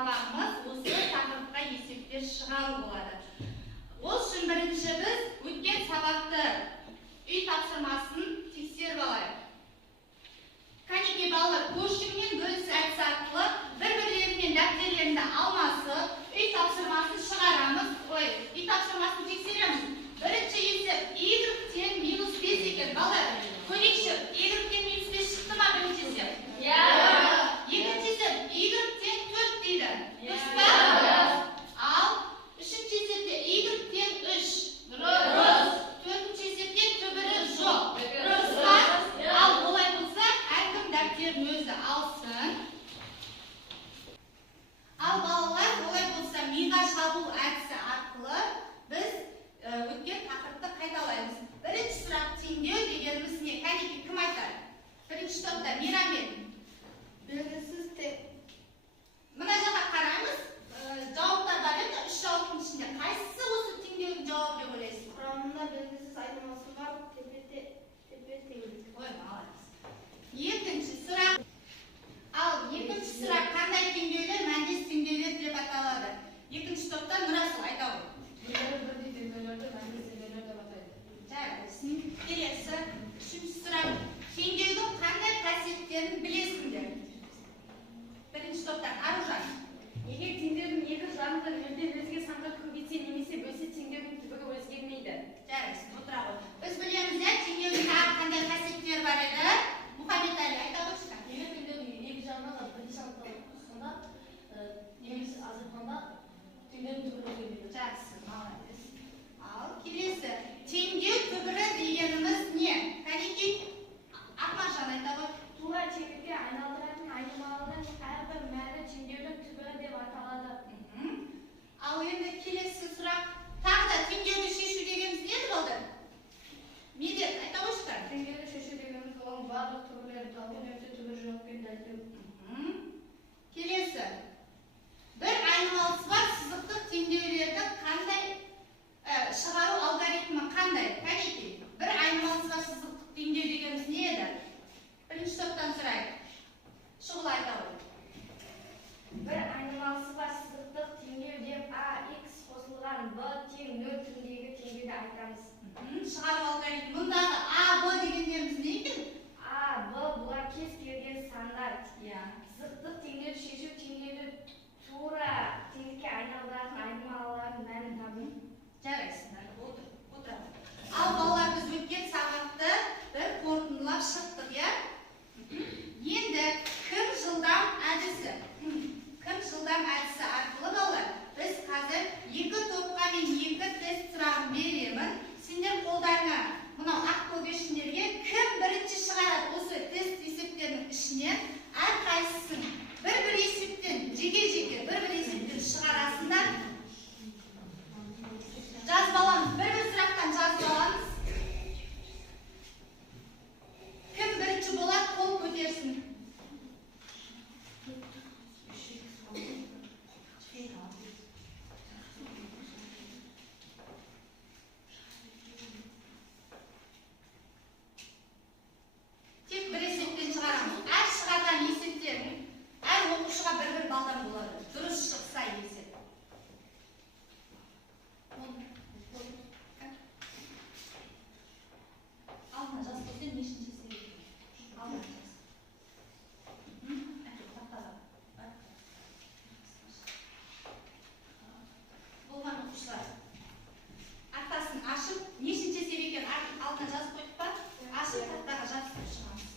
сабағымыз осы тақырыпқа есептер шығару болады. Ол үшін бірінші біз өткен сабақты үй тапсырмасын тексеріп алайық. Кәнекей балалар, көшіңмен бөліс әдісі арқылы бір-бірлерімен дәптерлерінде алмасып, үй тапсырмасын шығарамыз, үй тапсырмасын тексереміз. Бірінші есеп y-тен -5 екен. Балалар, көрейікші, y-тен -5 шықты ма бірінші есеп? Екінші есеп y-тен 4 дейді. Дұрыс па? Ал үшінші есепте y-тен 3. Дұрыс. Төртінші есепте түбірі жоқ. Дұрыс па? Ал олай болса, әркім дәптерін өзі алсын. Ал балалар, олай болса, миға шабуыл әдісі арқылы біз өткен тақырыпты қайталаймыз. Бірінші сұрақ теңдеу дегеніміз не? Кәнекей кім айтар? Бірінші топта Мейрамбек. Белгісіз тек. Мына жаққа қараймыз. Жауаптар бар еді, үш жауаптың ішінде. Қайсысы осы теңдеудің жауабы деп ойлайсыз? Құрамында белгісіз айнымасы бар, тепе теңдік. Ой, молодец. Екінші сұрақ. Ал екінші сұрақ қандай теңдеулер мәндес теңдеулер деп аталады? Екінші топтан Нұрасыл айта ғой. Бірдей теңдеулерді мәндес теңдеулер деп атайды. Жарайсың. Келесі. Үшінші сұрақ. Теңдеудің қандай қасиеттерін білесіңдер? Бірінші топтан Аружан. Егер теңдеудің екі жағында нөлден өзге санға көбейтсе немесе бөлсе теңдеудің түбігі өзгермейді. Жарайсың. Отыра ғой. Біз білеміз иә, теңдеудің тағы қандай қасиеттері бар еді? Мұхаммед-Әлі айта қойшы. Егер теңдеудің екі жағына да бірдей санға қосқанда немесе азайтқанда теңдеудің түбігі өзгермейді. Жақсы, молодец. Ал келесі. Теңдеу түбірі дегеніміз не? Кәнекей Ақмаржан айта ғой. Тура теңдікке айналдыратын айнымалының әрбір мәні теңдеудің түбірі деп аталады. Ал енді келесі сұрақ. Тағы да теңдеуді шешу дегеніміз не еді балдар? Медет, айта қойшы. Теңдеуді шешу дегеніміз оның барлық түбірлері табу немесе түбірі жоқпен дәлелдеу. Келесі. Бір айнымалысы бар сызықтық теңдеулердің қандай шығару алгоритмі қандай? Кәнекей. Бір айнымалысы бар сызықтық теңдеу дегеніміз не еді? Бірінші топтан сұрайық. Шұғыл айта ғой. Бір айнымалысы бар сызықтық теңдеу деп ax қосылған b тең 0 түріндегі теңдеуді айтамыз. Шығару алгоритмі. Мұндағы a, b дегендеріміз не екен? a, b бұлар кез келген сандар. Сызықтық теңдеуді шешу теңдеуді тура теңдікке айналдыратын айнымалылардың мәнін табу. Жарайсыңдар. Отыр. Ал балалар, біз өткен сағатты бір қорытындылап шықтық, иә? Енді кім жылдам әдісі? Кім жылдам әдісі арқылы балалар, біз қазір екі топқа мен екі тест сұрағын беремін. Сендер қолдарына мынау ақ көгершіндерге кім бірінші шығарады осы тест есептерінің ішінен әрқайсысын бір есептен жеке бір есептен шығарасыңдар. Жазып аламыз, бір сұрақтан жазып аламыз. Кім бірінші болады, қол көтерсін. Тек бір есептен шығарамыз. Әр шығарған есептерін әр оқушыға бір балдан болады. Дұрыс шықса есеп. Алдына жаз көзден нешінші себебі? Алдына жаз. Болған оқушылар. Артасын ашып, нешінші себебі алдына жазып қойып па? Ашып, тақтаға жазып шығамыз.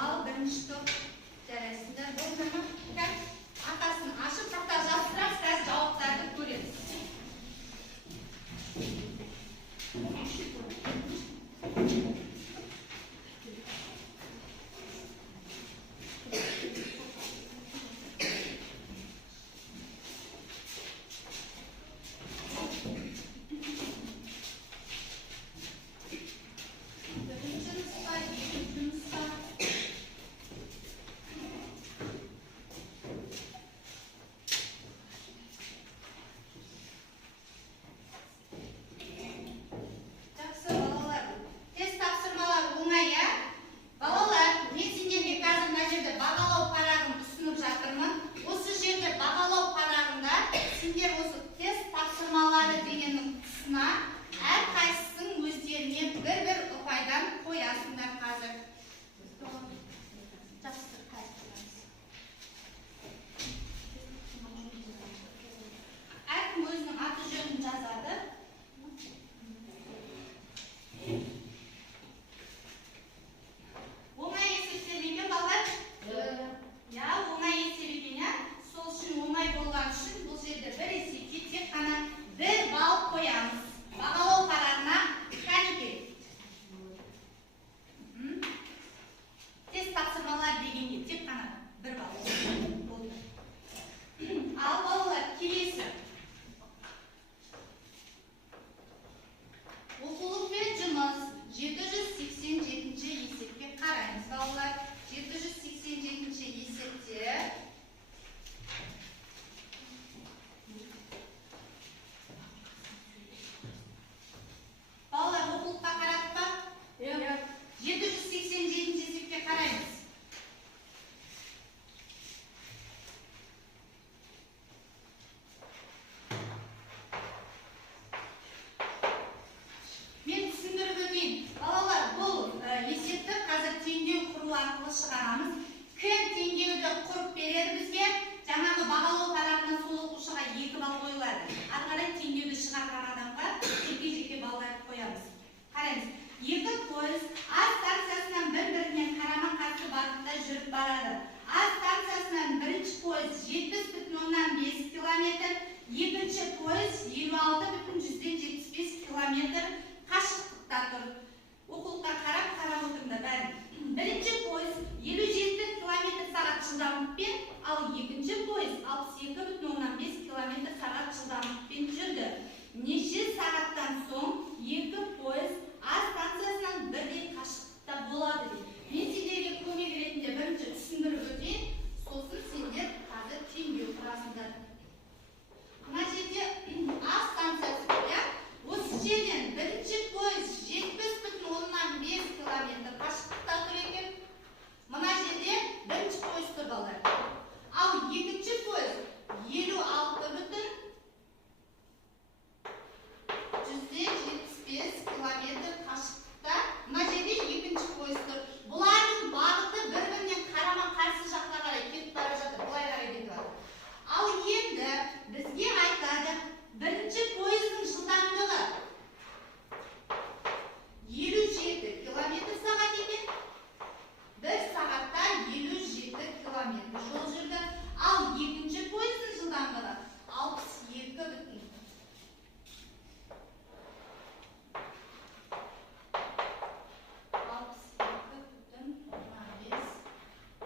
Ал бірінші топ жарайсыңдар. Болған ма? километр, екінші пойыз 56,75 километр қашықтықта тұр. Оқулыққа қарап отырыңдар бәрін. Бірінші пойыз 57 километр сағат жылдамдықпен, ал екінші пойыз 62,5 километр сағат жылдамдықпен жүрді. Неше сағаттан соң екі пойыз А станциясынан бірдей қашықтықта болады дейді. Мен сендерге көмек ретінде бірінші түсіндіріп өтейін, сосын сендер қазір теңдеу құрасыңдар. Мына жерде А станциясы иә, осы жерден бірінші пойыз 70,5 километр қашықтықта тұр екен. Мына жерде бірінші пойыз тұр балдар. Ал екінші пойыз 56,175 километр қашықтықта. Мына жерде екінші пойыз тұр. Бұлардың бағыты бір-бірінен қарама-қарсы жаққа қарай кетіп бара жатыр. Бұлай қарай кетіп жатыр. Ал енді бізге айтады, бірінші пойыздың жылдамдығы 57 километр сағат екен. Бір сағатта 57 километр жол жүрді. Ал екінші пойыздың жылдамдығы 62,5.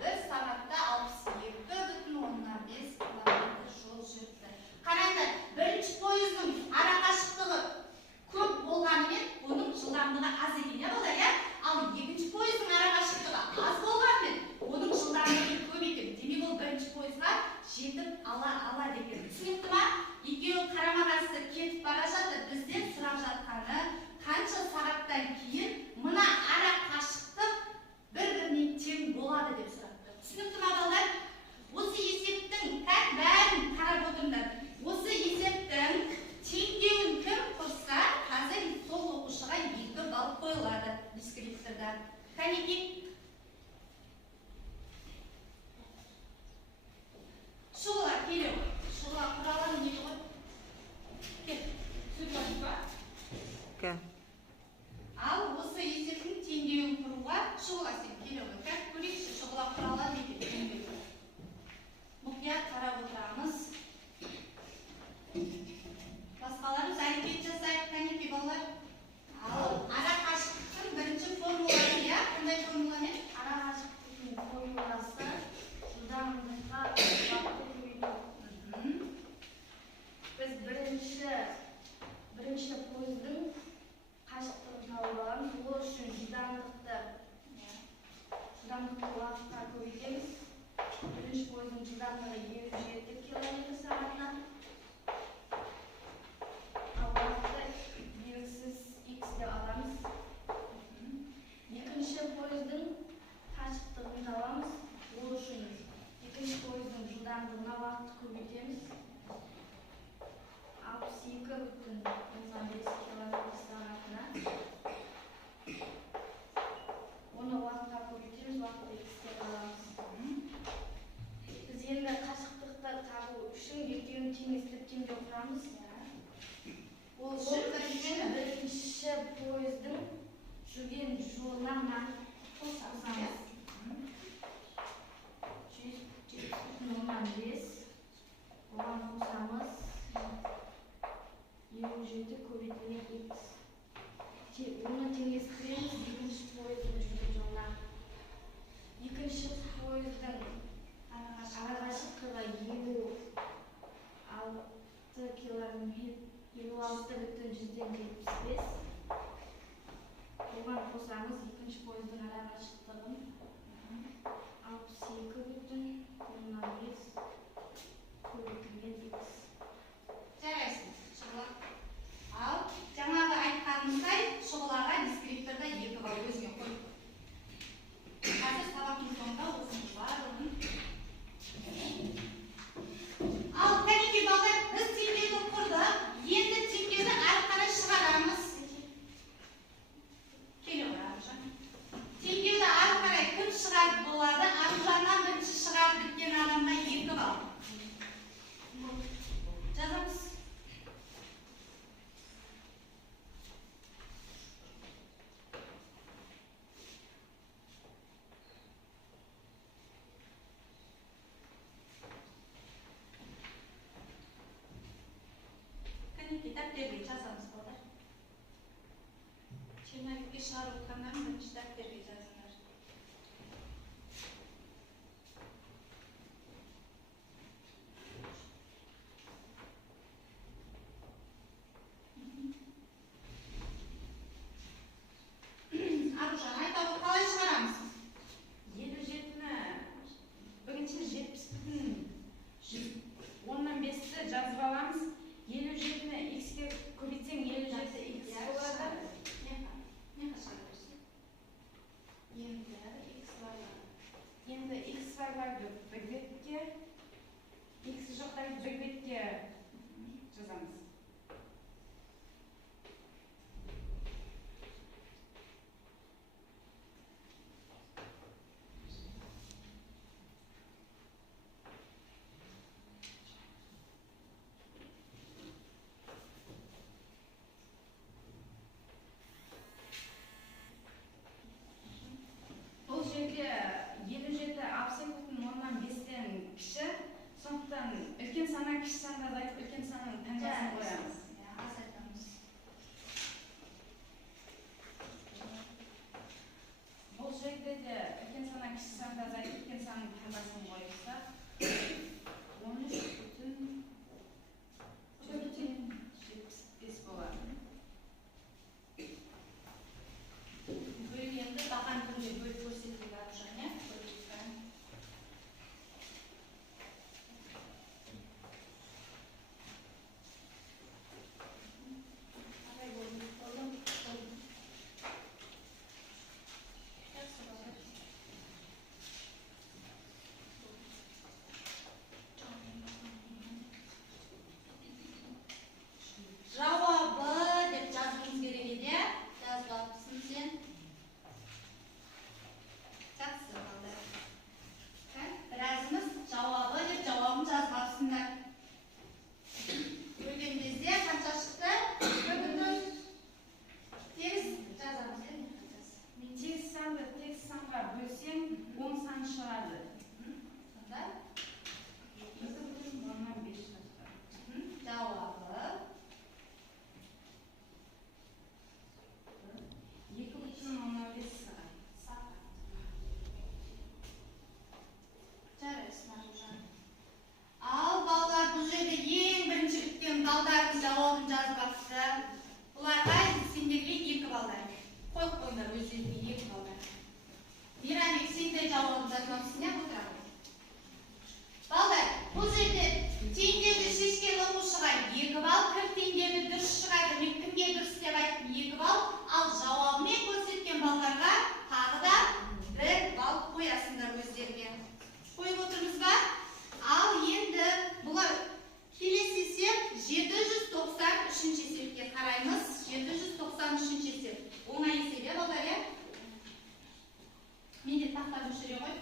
Бір сағатта 62,5 километр жол жүрді. Қараңдар, бірінші пойыздың ара қашықтығы көп болғанымен, оның жылдамдығы аз екен, иә балдар, иә? Ал екінші пойыздың ара қашықтығы аз болғанымен, оның жылдамдығы көп екен. Демек ол бірінші пойызға жетіп алады екен. Түсінікті ма? Екеуі қарама-қарсы кетіп бара жатыр. Бізден сұрап жатқаны, қанша сағаттан кейін мына ара қашықтық бір-біріне тең болады деп сұрапты. Түсінікті ма балдар? Осы есептің бәрін қарап отырыңдар. Осы есептің теңдеуін кім құрса, қазір сол оқушыға 2 балл қойылады дискрипторда. Кәнеки. Шұғыла келеу. Шұғыла құралын дейді ғой. Кел. Сөйлеп ба? Ал осы есептің теңдеуін құруға шұғыла сен келеу. Көрейікші шұғыла құралын дейді теңдеу. Мұқият қарап отырамыз. Басқаларымыз әрекет жасайық, кәнеки балалар. Ал ара қашықтықтың бірінші формуласы, иә? Қандай формула не? Ара қашықтықтың формуласы жылдамдыққа уақытты көбейту. Біз бірінші пойыздың қашықтығын тауып аламыз. Ол үшін жылдамдықты уақытқа көбейтеміз. Бірінші пойыздың жылдамдығы 57 километр сағатына. Ал уақытты белгісіз X деп аламыз. Екінші пойыздың қашықтығын табамыз. Ол үшін екінші пойыздың жылдамдығына уақытты көбейтеміз. 62,5 километр сағатына. Оны уақытқа көбейтеміз, уақытты X деп аламыз. Біз енді қашықтықты табу үшін екеуін теңестіріп теңдеу құрамыз. Ол үшін бірінші пойыздың жүрген жолына мән қосамыз. 107,5 оған қосамыз 57 көбейтілген X. Оны теңестіреміз екінші пойыздың жүрген жолына. Екінші пойыздың ара қашықтығы 56 километр. 56,175. Оған қосамыз екінші пойыздың ара қашықтығын 62,5 көбейтілген X. Жарайсың, шұғыла. Ал жаңағы айтқанымыздай шұғылаға дискрипторда 2 балл өзіңе қой. Қазір сабақтың соңында осының барлығын. Ал кәнеки балдар, біз теңдеуді құрдық. Енді теңдеуді ары қарай шығарамыз. Келе ғой Аружан. Теңдеуді ары қарай кім шығарып болады? Аружаннан бірінші шығарып біткен адамға 2 Кәнекей дәптерге жазамыз балдар. 22-ге шығарып отқаннан бірінші дәптерге жазыңдар. Аружан, айтауы қалай шығарамыз? 57-ні бірінші 70,10-5-ті жазып аламыз. 57-ні x-ке көбейтсең 57 x болады. Не қашқарырсың? Енді Енді x барларды бір бетке, x жоқтарды бір бетке жазамыз. Бұл жерде 57 абсолютін 10-5-тен кіші, сондықтан үлкен саннан кіші санды азайтып, үлкен санның таңбасын қоямыз. азайтамыз. Бұл жерде де үлкен саннан кіші санды азайтып, үлкен санның таңбасын қойса, 13,75 болады. Бөлгенді баған түрінде бөліп көрсетіліп Аружан, не? Бөлгенді. Қалай болды? Болды. Жақсы балдар. Жауабы деп жазуымыз керек еді. Жазбапсың сен. Жақсы балдар. Біразымыз жауабы деп жауабын жазбапсыңдар. Бөлген кезде қанша шықты? 1/8 жазамыз. Мен тегіс санды тегіс санға бөлсем, 10 сан шығады. Сонда 2,5 шығады. жауабы 2,5 шығады. жарайсың Аружан. Ал балалар, бұл жерде ең бірінші біткен балдардың жауабын жазбапты. Бұларға сендерге 2 балдар. Қойып қойыңдар өздеріңе 2 балдар. Мейрамбек, сен де жауабын жазбапсың, не отыра ғой. Балдар, бұл жерде теңдерді шешкен оқушыға 2 балл, кім теңдерді дұрыс шығарды, мен кімге дұрыс деп айттым 2 балл, ал жауабымен көрсеткен балдарға тағы да 1 балл қоясыңдар өздеріне. Қойып отырмыз ба? Ал енді бұлар келесі есеп 793 есепке қараймыз. 793 есеп. Оңай есеп, е балдар, е? Мен де тақтап жүре ғой.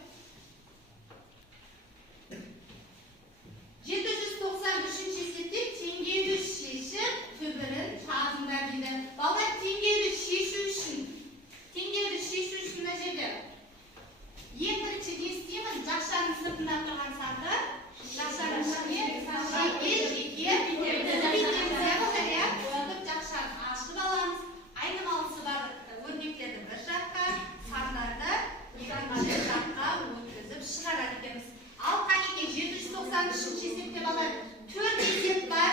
793 есепте теңгені шешіп, түбірін жазыңдар дейді. Балдар, теңгені шешу үшін мына жерде ең бірінші не істеймін? Жақшаның сыртында тұрған санды, жақшаның ішіне жақшаны ашып аламыз. Айнымалысы бар өрнектерді бір жаққа, сандарды екінші жаққа өткізіп шығарады екенбіз. Ал қанекей 793 есепте балдар 4 есеп бар.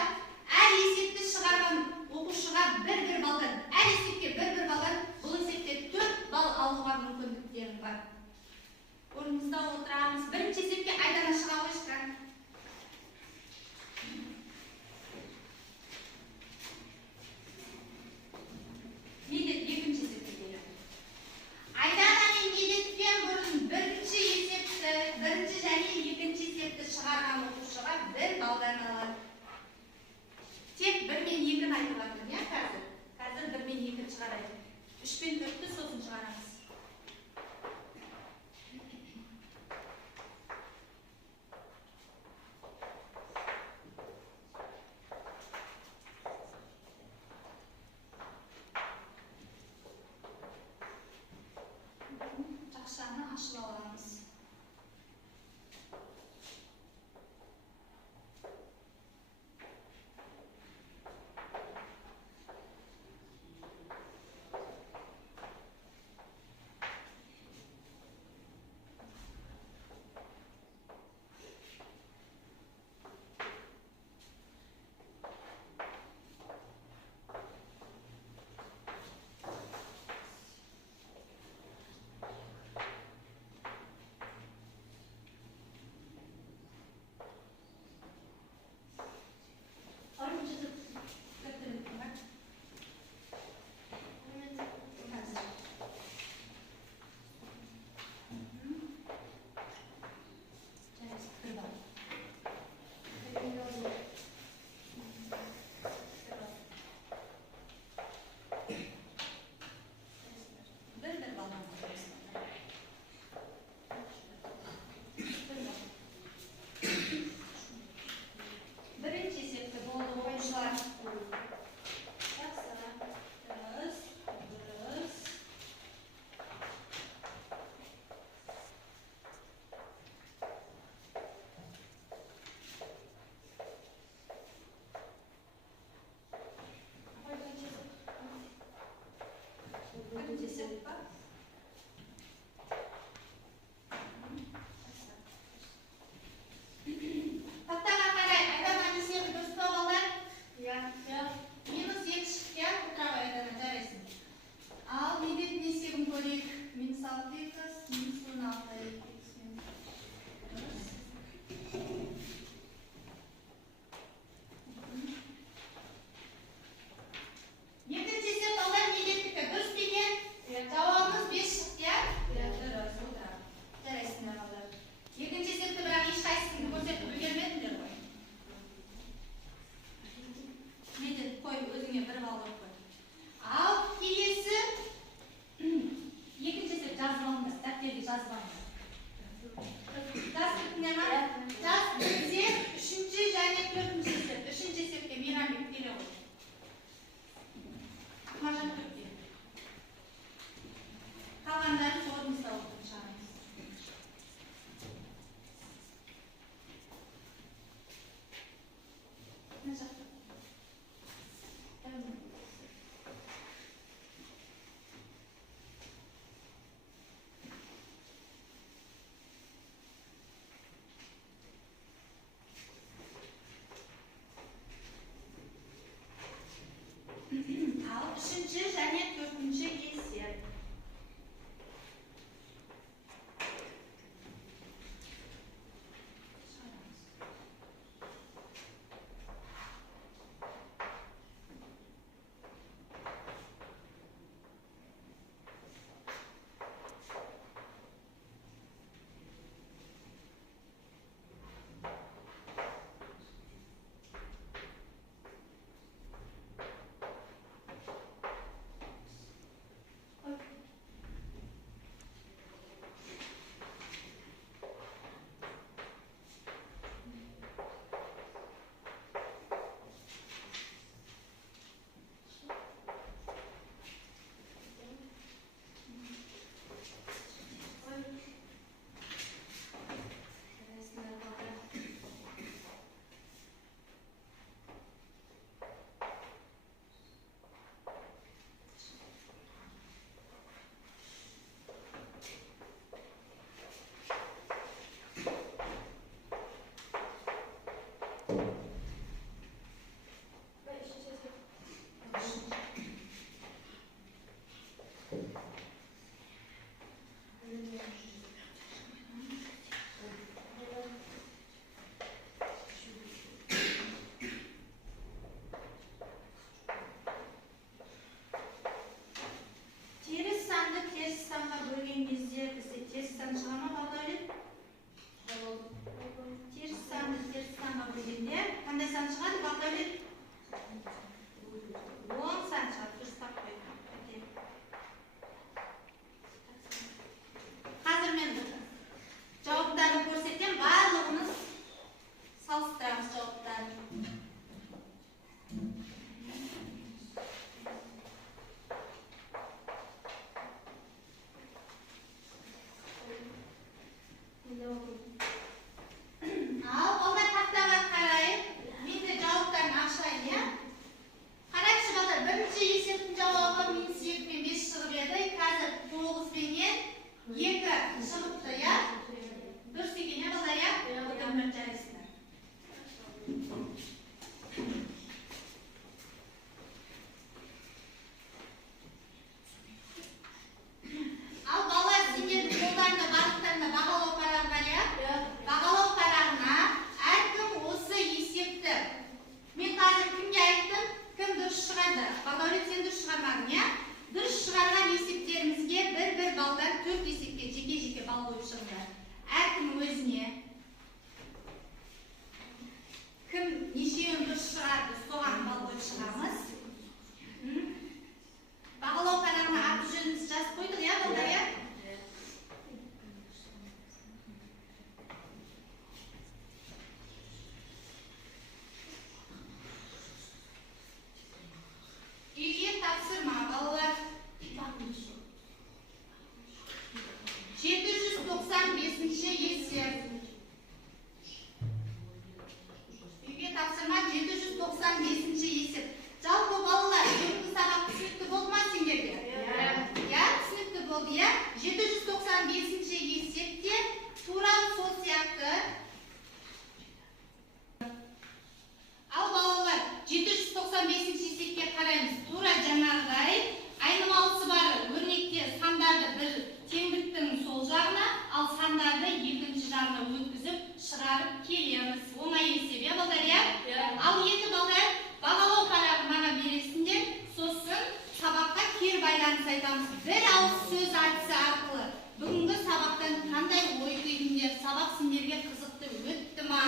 Әр есепті шығарған оқушыға 1-1 балдар. Әр есепке 1-1 балдар. Бұл есепте 4 балл алуға мүмкіндіктерің бар. Орнымызда отырамыз. Бірінші есепке айдана шыға қойшы. Медет екінші есепке келеді. Айдана мен медеттен бұрын бірінші және екінші есепті шығарған оқушыға 1 балдан алады. Тек 1 мен 2-ні айтып жатырмын, иә, қазір? Қазір 1 мен 2-ні шығарайық. 3 пен 4-ті сосын шығарамыз. Жақшаны ашып аламыз. Теріс санды теріс санға бөлген кезде бізде теріс сан шыға ма Бағдәулет? Теріс санды теріс санға бөлгенде қандай сан шығады Бағдәулет? 10 сан шығады. Дұрыстап қойдым. Қазір мен жауаптарын көрсетем, барлығымыз салыстырамыз жауаптарын. Ал, балдар тақтаға қарайын. Мен де жауаптарын ашайын, иә? Қарайықшы балдар, бірінші есептің жауабы минус 2 пен 5 шығып еді. Қазір 9 пенен 2 шығыпты, иә? Дұрыс екен, иә балдар, иә? Одан бір жарайсыңдар. Ал балалар, сендердің қолдарында барлықтарында бағалау парағы бар, иә? Бағалау парағына әркім осы есепті. Мен қазір кімге айттым? Кім дұрыс шығарды? Бағдәулет, сен дұрыс шығармадың, иә? Дұрыс шығарған есептерімізге бір балдар 4 есепке жеке-жеке бал қойып шығыңдар. Әркім өзіне. Кім нешеуін дұрыс шығарды, соған бал қойып шығамыз. Бағалау парағына аты жөнімізді жазып қойдық, иә балдар, иә? Үйге тапсырма, балалар. 795-ші есеп. Үйге тапсырма 795-ші есеп. Жалпы балалар, бүгінгі сабақ түсінікті болды ма сендерге? Иә, түсінікті болды, иә? 795-ші есепте тура сол сияқты. Ал балалар, 795-ші есепке қараймыз. Тура жаңағыдай айнымалысы бар өрнекте сандарды бір теңдіктің сол жағына, ал сандарды екінші жағына өткізіп шығарып келеміз. Оңай есеп, иә балдар, иә? Ал енді балдар, бағалау парағын маған бересіңдер, сосын сабаққа кері байланыс айтамыз. Бір ауыз сөз айтысы арқылы бүгінгі сабақтан қандай ой түйдіңдер, сабақ сендерге қызықты өтті ма?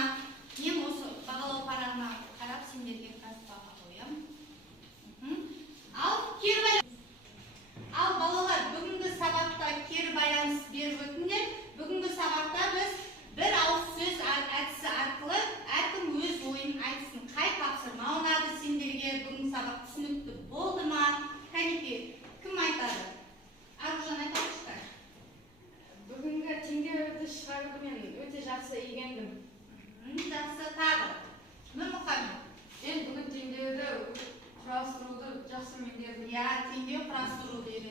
Мен осы бағалау парағына қарап сендерге қазір баға қоямын. Ал кері байланыс. Ал балалар, бүгінгі сабақта кері байланыс беріп өтіңдер. Бүгінгі сабақта біз бір ауыз сөз әдісі арқылы әркім өз ойын айтсын. Қай тапсырма ұнады сендерге? Бүгінгі сабақ түсінікті болды ма? Кәнекей, кім айтады? Аружан айтады. Бүгінгі теңдеуді шығаруды мен өте жақсы үйрендім. Жақсы, тағы. Нұрмұхамед. Мен бүгін теңдеуді құрастыруды жақсы меңгердім. Иә, теңдеу құрастыруды үйрендім.